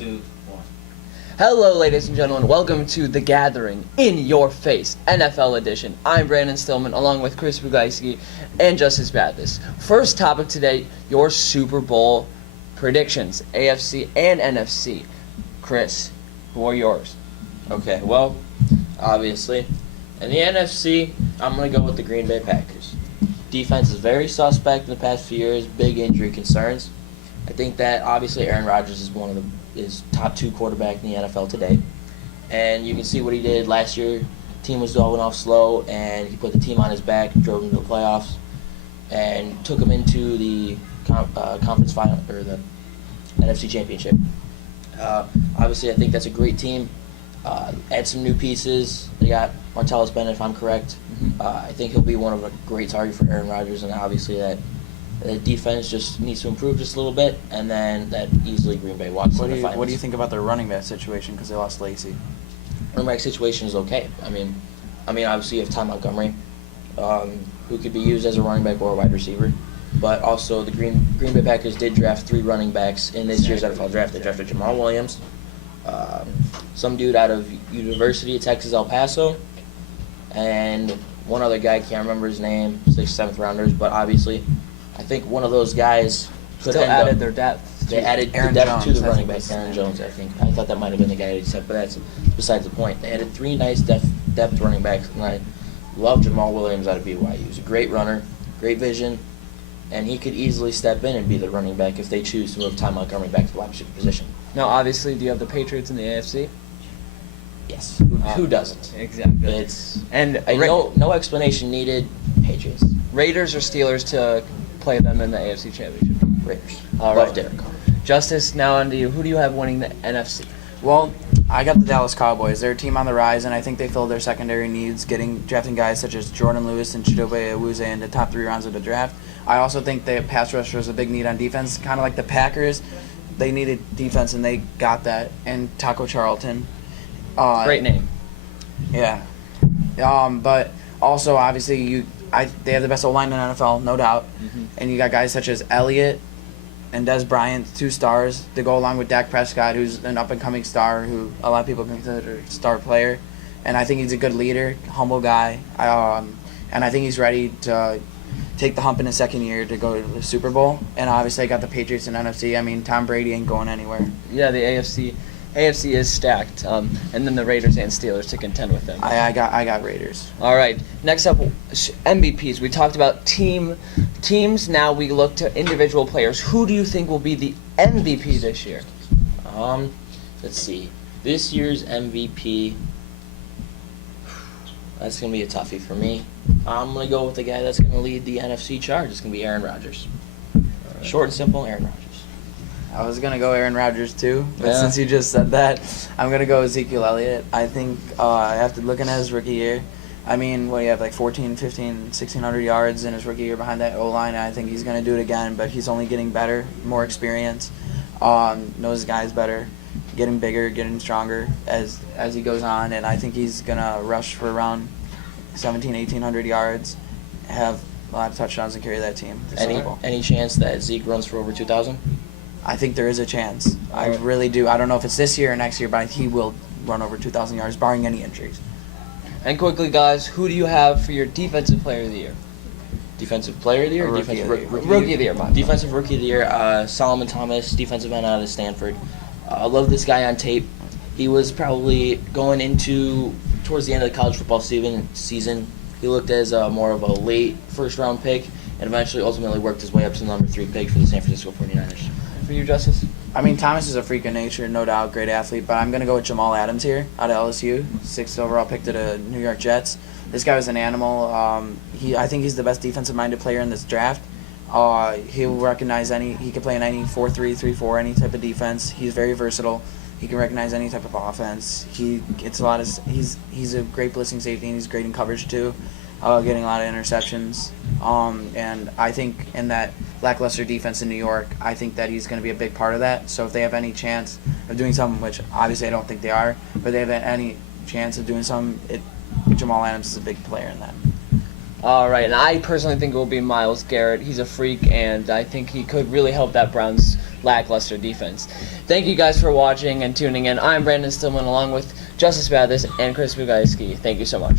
2, 1. Hello, ladies and gentlemen. Welcome to The Gathering, in your face, NFL edition. I'm Brandon Stillman, along with Chris Bugaiski and Justice Bathis. First topic today, your Super Bowl predictions, AFC and NFC. Chris, who are yours? Okay, well, obviously, in the NFC, I'm going to go with the Green Bay Packers. Defense is very suspect in the past few years, big injury concerns. I think that, obviously, Aaron Rodgers is top 2 quarterback in the NFL today. And you can see what he did last year. Team was going off slow, and he put the team on his back, drove them to the playoffs, and took them into the conference final, or the NFC Championship. Obviously, I think that's a great team. Add some new pieces. They got Martellus Bennett, if I'm correct. I think he'll be one of a great target for Aaron Rodgers, and obviously that the defense just needs to improve just a little bit, and then that easily Green Bay walks in the finals. What do you think about their running back situation because they lost Lacey? Running back situation is okay. I mean, obviously you have Ty Montgomery, who could be used as a running back or a wide receiver. But also the Green Bay Packers did draft 3 running backs in this year's NFL draft. They drafted Jamal Williams, some dude out of University of Texas El Paso, and one other guy, can't remember his name, 6th, 7th rounders, but obviously I think one of those guys could Still added their depth. They added Aaron depth Jones, to the I running think back, Aaron Jones, I think. I thought that might have been the guy they said, but that's besides the point. They added 3 nice depth running backs, and I love Jamal Williams out of BYU. He's a great runner, great vision, and he could easily step in and be the running back if they choose to move Ty Montgomery back to the wide receiver position. Now, obviously, do you have the Patriots in the AFC? Yes. Who doesn't? Exactly. No explanation needed. Patriots. Raiders or Steelers to play them in the AFC Championship? Raiders. All Love right. Derek Carr. Justice, now on to you. Who do you have winning the NFC? Well, I got the Dallas Cowboys. They're a team on the rise, and I think they filled their secondary needs, drafting guys such as Jordan Lewis and Chidobe Awuzie in the top 3 rounds of the draft. I also think the pass rush was a big need on defense, kind of like the Packers. They needed defense, and they got that. And Taco Charlton. Great name. Yeah. But also, obviously, they have the best O-line in the NFL, no doubt. And you got guys such as Elliott and Des Bryant, 2 stars, to go along with Dak Prescott, who's an up-and-coming star, who a lot of people consider a star player. And I think he's a good leader, humble guy. And I think he's ready to take the hump in his second year to go to the Super Bowl. And obviously, I got the Patriots and NFC. I mean, Tom Brady ain't going anywhere. Yeah, the AFC is stacked, and then the Raiders and Steelers to contend with them. I got Raiders. All right, next up, MVPs. We talked about teams. Now we look to individual players. Who do you think will be the MVP this year? Let's see. This year's MVP, that's going to be a toughie for me. I'm going to go with the guy that's going to lead the NFC charge. It's going to be Aaron Rodgers. Short and simple, Aaron Rodgers. I was going to go Aaron Rodgers too, but since you just said that, I'm going to go Ezekiel Elliott. I think after looking at his rookie year, I mean, he had like 14, 15, 1,600 yards in his rookie year behind that O-line. I think he's going to do it again, but he's only getting better, more experience, knows his guys better, getting bigger, getting stronger as he goes on, and I think he's going to rush for around 1,700, 1,800 yards, have a lot of touchdowns and carry that team. Any chance that Zeke runs for over 2,000? I think there is a chance. I really do. I don't know if it's this year or next year, but he will run over 2,000 yards, barring any injuries. And quickly, guys, who do you have for your Defensive Player of the Year? Defensive Player of the Year? Or Rookie of the Year. Rookie of the Year, my Defensive Rookie of the Year, Solomon Thomas, defensive end out of Stanford. I love this guy on tape. He was probably going towards the end of the college football season. He looked as more of a late first-round pick, and eventually ultimately worked his way up to the number 3 pick for the San Francisco 49ers. For you, Justice? I mean, Thomas is a freak of nature, no doubt, great athlete, but I'm going to go with Jamal Adams here out of LSU, 6th overall pick to the New York Jets. This guy was an animal. I think he's the best defensive-minded player in this draft. He'll recognize he can play in any 4-3, 3-4, any type of defense. He's very versatile. He can recognize any type of offense. He gets a lot of. He's a great blitzing safety, and he's great in coverage too, getting a lot of interceptions. And I think in that lackluster defense in New York, I think that he's going to be a big part of that. So if they have any chance of doing something, which obviously I don't think they are, but they have any chance of doing something, Jamal Adams is a big player in that. All right, and I personally think it will be Myles Garrett. He's a freak, and I think he could really help that Browns lackluster defense. Thank you guys for watching and tuning in. I'm Brandon Stillman along with Justice Bathis and Chris Bugaiski. Thank you so much.